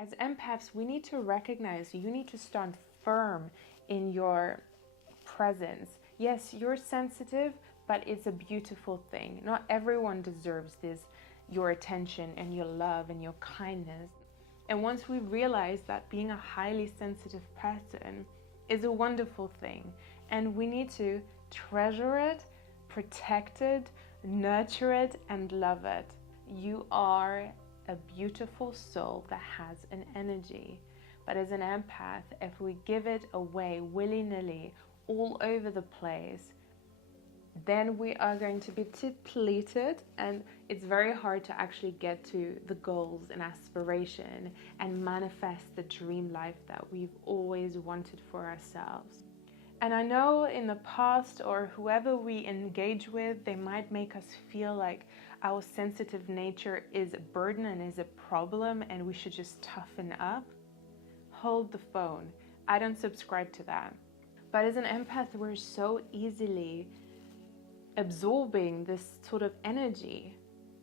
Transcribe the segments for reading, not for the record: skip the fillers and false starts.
As empaths, we need to recognize, you need to stand firm in your presence. Yes, you're sensitive, but it's a beautiful thing. Not everyone deserves this, your attention and your love and your kindness. And once we realize that being a highly sensitive person is a wonderful thing, and we need to treasure it, protect it, nurture it, and love it. You are a beautiful soul that has an energy. But as an empath, if we give it away willy-nilly all over the place, then we are going to be depleted, and it's very hard to actually get to the goals and aspiration and manifest the dream life that we've always wanted for ourselves. And I know in the past, or whoever we engage with, they might make us feel like our sensitive nature is a burden and is a problem and we should just toughen up. Hold the phone. I don't subscribe to that. But as an empath, we're so easily absorbing this sort of energy,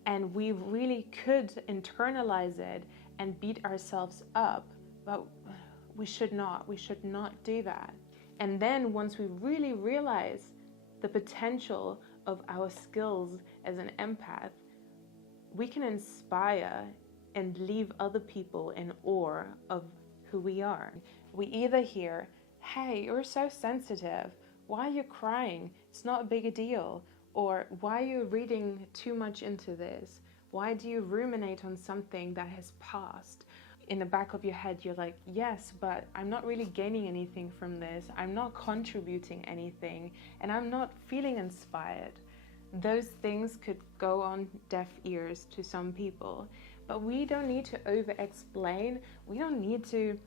and we really could internalize it and beat ourselves up, but we should not do that. And then once we really realize the potential of our skills as an empath, we can inspire and leave other people in awe of who we are. We either hear, hey, you're so sensitive, why are you crying? It's not a big deal. Or why are you reading too much into this? Why do you ruminate on something that has passed? In the back of your head, you're like, yes, but I'm not really gaining anything from this. I'm not contributing anything, and I'm not feeling inspired. Those things could go on deaf ears to some people, but we don't need to over-explain. We don't need to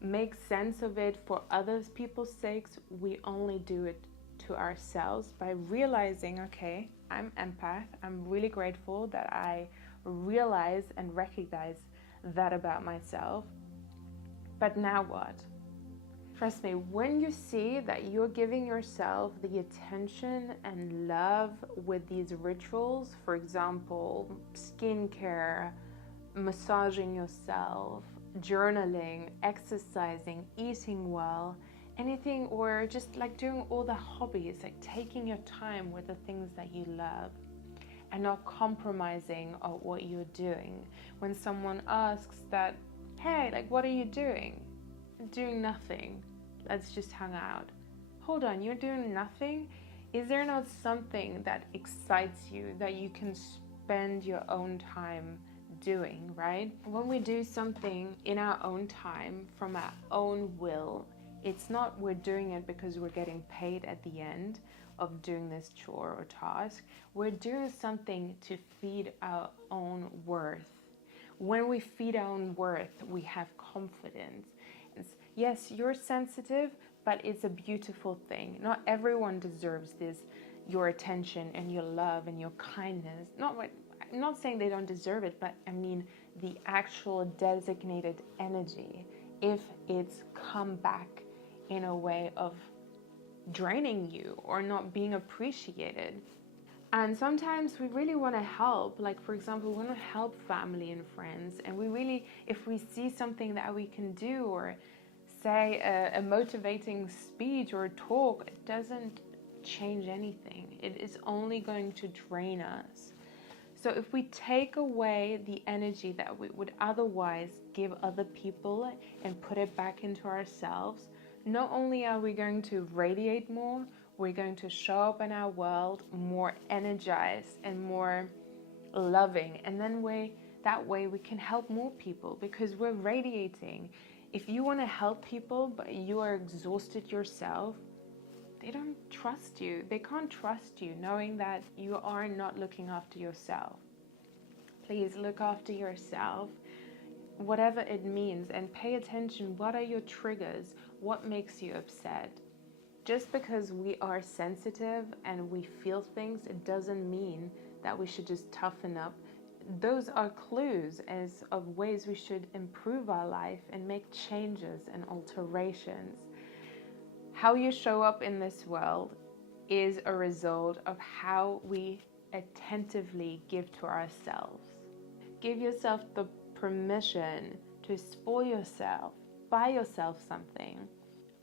make sense of it for other people's sakes. We only do it to ourselves by realizing, okay, I'm empath. I'm really grateful that I realize and recognize that about myself. But now what? Trust me, when you see that you're giving yourself the attention and love with these rituals, for example, skincare, massaging yourself, journaling, exercising, eating well, anything, or just like doing all the hobbies, like taking your time with the things that you love and not compromising on what you're doing. When someone asks that, hey, like, what are you doing? Doing nothing. Let's just hang out. Hold on, you're doing nothing? Is there not something that excites you that you can spend your own time doing, right? When we do something in our own time, from our own will, it's not we're doing it because we're getting paid at the end of doing this chore or task. We're doing something to feed our own worth. When we feed our own worth, we have confidence. Yes, you're sensitive, but it's a beautiful thing. Not everyone deserves this, your attention and your love and your kindness. I'm not saying they don't deserve it, but I mean the actual designated energy, if it's come back in a way of draining you or not being appreciated. And sometimes we really want to help, like for example, we want to help family and friends, and we really, if we see something that we can do, or say a motivating speech or talk, it doesn't change anything. It is only going to drain us. So if we take away the energy that we would otherwise give other people and put it back into ourselves, not only are we going to radiate more, we're going to show up in our world more energized and more loving. And then that way we can help more people because we're radiating. If you want to help people but you are exhausted yourself, they don't trust you. They can't trust you knowing that you are not looking after yourself. Please look after yourself, whatever it means, and pay attention. What are your triggers? What makes you upset? Just because we are sensitive and we feel things, it doesn't mean that we should just toughen up. Those are clues as of ways we should improve our life and make changes and alterations. How you show up in this world is a result of how we attentively give to ourselves. Give yourself the permission to spoil yourself, buy yourself something.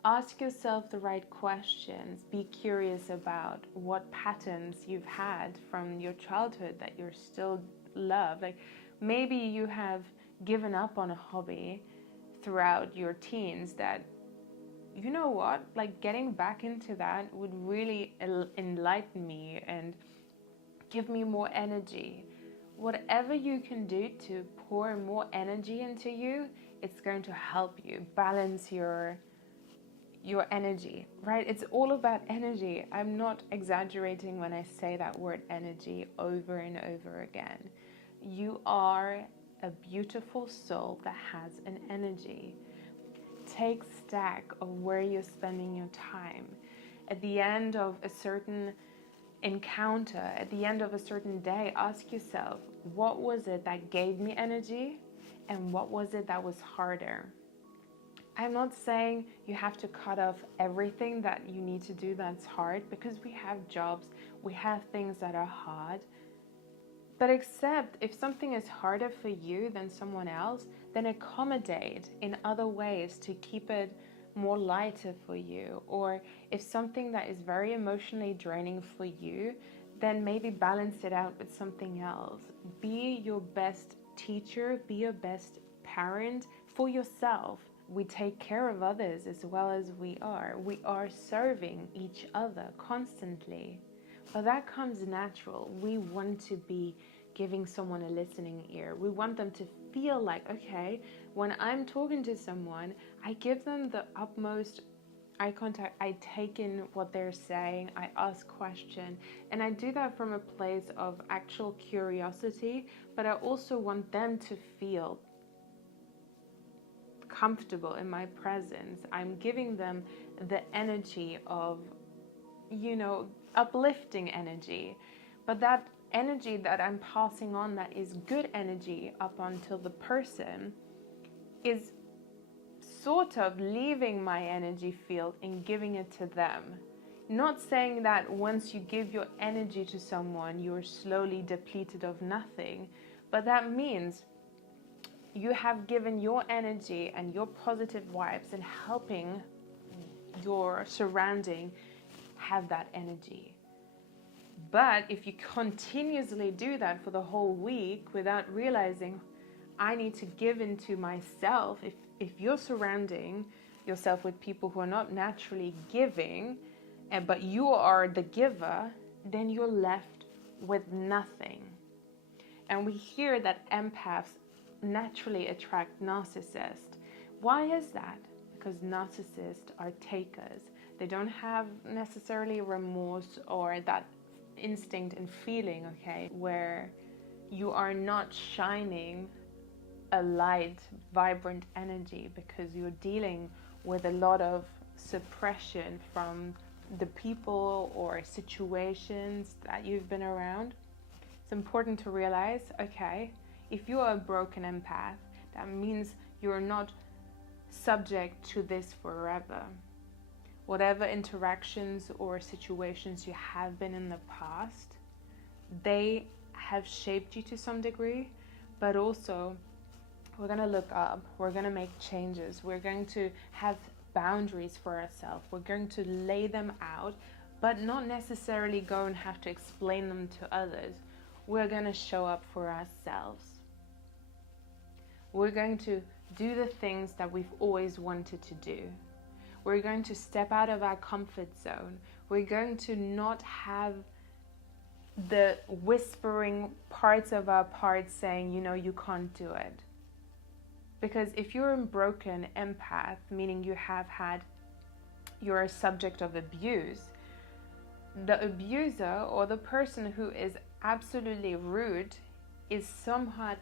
Ask yourself the right questions. Be curious about what patterns you've had from your childhood that you're still love. Like maybe you have given up on a hobby throughout your teens that, you know what, like getting back into that would really enlighten me and give me more energy. Whatever you can do to pour more energy into you, it's going to help you balance your energy, right? It's all about energy. I'm not exaggerating when I say that word energy over and over again. You are a beautiful soul that has an energy. Take stock of where you're spending your time. At the end of a certain encounter, at the end of a certain day, ask yourself, what was it that gave me energy and what was it that was harder? I'm not saying you have to cut off everything that you need to do that's hard, because we have jobs, we have things that are hard. But accept if something is harder for you than someone else, then accommodate in other ways to keep it more lighter for you. Or if something that is very emotionally draining for you, then maybe balance it out with something else. Be your best teacher, be your best parent for yourself. We take care of others as well as we are. We are serving each other constantly. But that comes natural. We want to be giving someone a listening ear. We want them to feel like, okay, when I'm talking to someone, I give them the utmost eye contact. I take in what they're saying. I ask questions. And I do that from a place of actual curiosity, but I also want them to feel comfortable in my presence. I'm giving them the energy of, uplifting energy. But that energy that I'm passing on, that is good energy up until the person is sort of leaving my energy field and giving it to them. Not saying that once you give your energy to someone, you're slowly depleted of nothing, but that means you have given your energy and your positive vibes and helping your surrounding have that energy. But if you continuously do that for the whole week without realizing, I need to give into myself, if you're surrounding yourself with people who are not naturally giving, but you are the giver, then you're left with nothing. And we hear that empaths naturally attract narcissists. Why is that? Because narcissists are takers. They don't have necessarily remorse or that instinct and feeling, okay, where you are not shining a light, vibrant energy, because you're dealing with a lot of suppression from the people or situations that you've been around. It's important to realize, okay, if you are a broken empath, that means you're not subject to this forever. Whatever interactions or situations you have been in the past, they have shaped you to some degree, but also we're going to look up, we're going to make changes, we're going to have boundaries for ourselves, we're going to lay them out, but not necessarily go and have to explain them to others. We're going to show up for ourselves. We're going to do the things that we've always wanted to do. We're going to step out of our comfort zone. We're going to not have the whispering parts of our parts saying, you can't do it. Because if you're a broken empath, meaning you're a subject of abuse, the abuser or the person who is absolutely rude is somewhat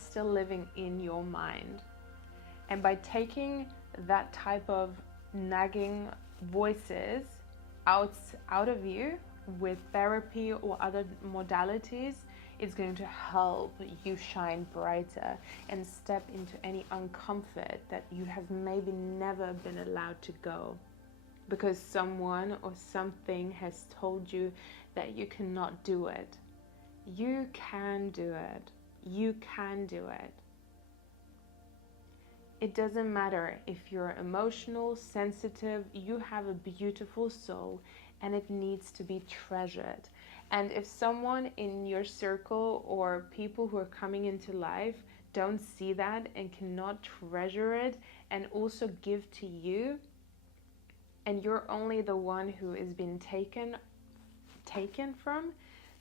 still living in your mind. And by taking that type of nagging voices out of you with therapy or other modalities, it's going to help you shine brighter and step into any uncomfort that you have maybe never been allowed to go, because someone or something has told you that you cannot do it. You can do it. You can do it. It doesn't matter if you're emotional, sensitive, you have a beautiful soul and it needs to be treasured. And if someone in your circle or people who are coming into life don't see that and cannot treasure it and also give to you, and you're only the one who is being taken from,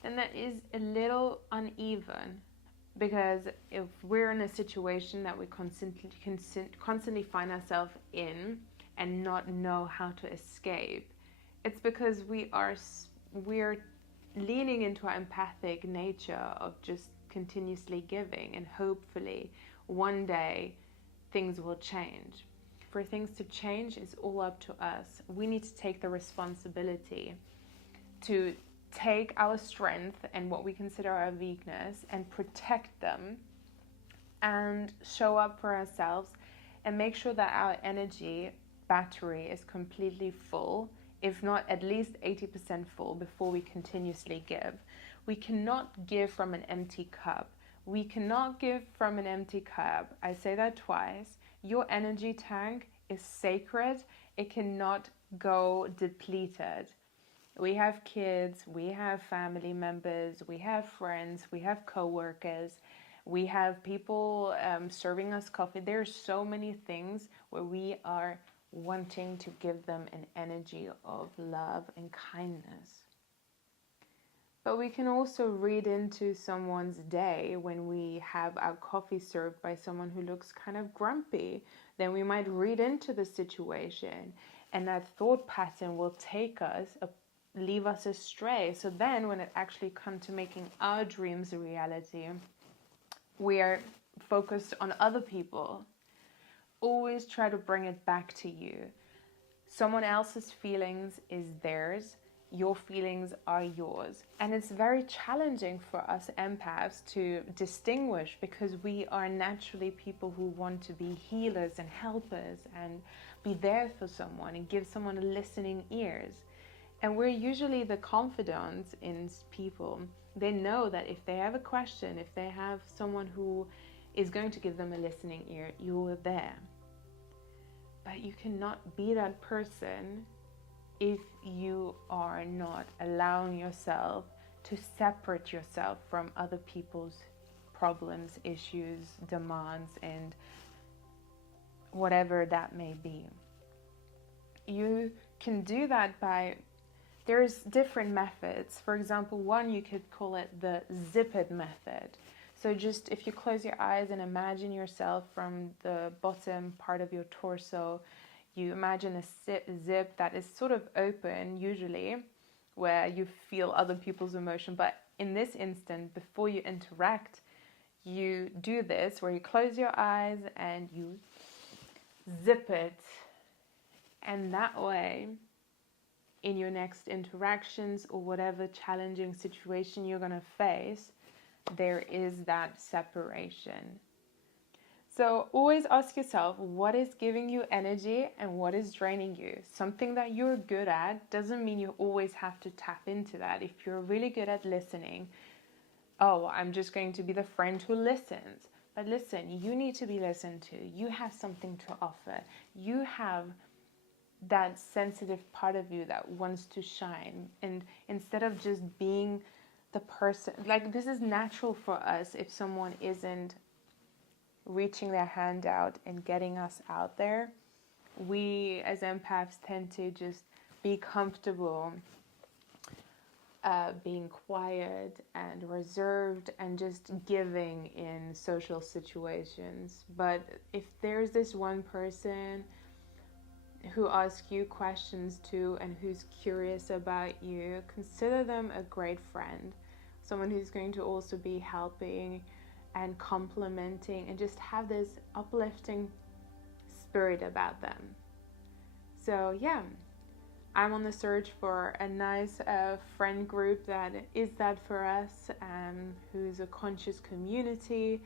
then that is a little uneven. Because if we're in a situation that we constantly find ourselves in and not know how to escape, it's because we're leaning into our empathic nature of just continuously giving, and hopefully one day things will change. For things to change, it's all up to us. We need to take the responsibility to take our strength and what we consider our weakness and protect them and show up for ourselves and make sure that our energy battery is completely full, if not at least 80% full, before we continuously give. We cannot give from an empty cup. We cannot give from an empty cup. I say that twice. Your energy tank is sacred. It cannot go depleted. We have kids, we have family members, we have friends, we have co-workers, we have people serving us coffee. There's so many things where we are wanting to give them an energy of love and kindness. But we can also read into someone's day when we have our coffee served by someone who looks kind of grumpy. Then we might read into the situation, and that thought pattern will leave us astray. So then when it actually comes to making our dreams a reality, we are focused on other people. Always try to bring it back to you. Someone else's feelings is theirs. Your feelings are yours. And it's very challenging for us empaths to distinguish, because we are naturally people who want to be healers and helpers and be there for someone and give someone a listening ears. And we're usually the confidants in people. They know that if they have a question, if they have someone who is going to give them a listening ear, you're there. But you cannot be that person if you are not allowing yourself to separate yourself from other people's problems, issues, demands, and whatever that may be. You can do that by... There's different methods. For example, one, you could call it the zip it method. So just if you close your eyes and imagine yourself from the bottom part of your torso, you imagine a zip that is sort of open usually, where you feel other people's emotion. But in this instant, before you interact, you do this where you close your eyes and you zip it. And that way, in your next interactions or whatever challenging situation you're going to face, there is that separation. So always ask yourself, what is giving you energy and what is draining you? Something that you're good at doesn't mean you always have to tap into that. If you're really good at listening, I'm just going to be the friend who listens. But listen, you need to be listened to. You have something to offer. You have that sensitive part of you that wants to shine. And instead of just being the person, like, this is natural for us if someone isn't reaching their hand out and getting us out there. We as empaths tend to just be comfortable being quiet and reserved and just giving in social situations. But if there's this one person who asks you questions too and who's curious about you, consider them a great friend, someone who's going to also be helping and complimenting and just have this uplifting spirit about them. So yeah, I'm on the search for a nice friend group that is that for us, who's a conscious community,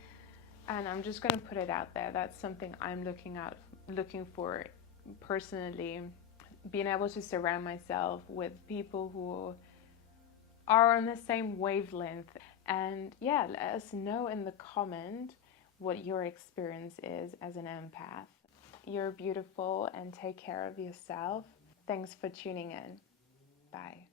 and I'm just going to put it out there. That's something I'm looking for personally, being able to surround myself with people who are on the same wavelength. And yeah, let us know in the comment what your experience is as an empath. You're beautiful and take care of yourself. Thanks for tuning in. Bye.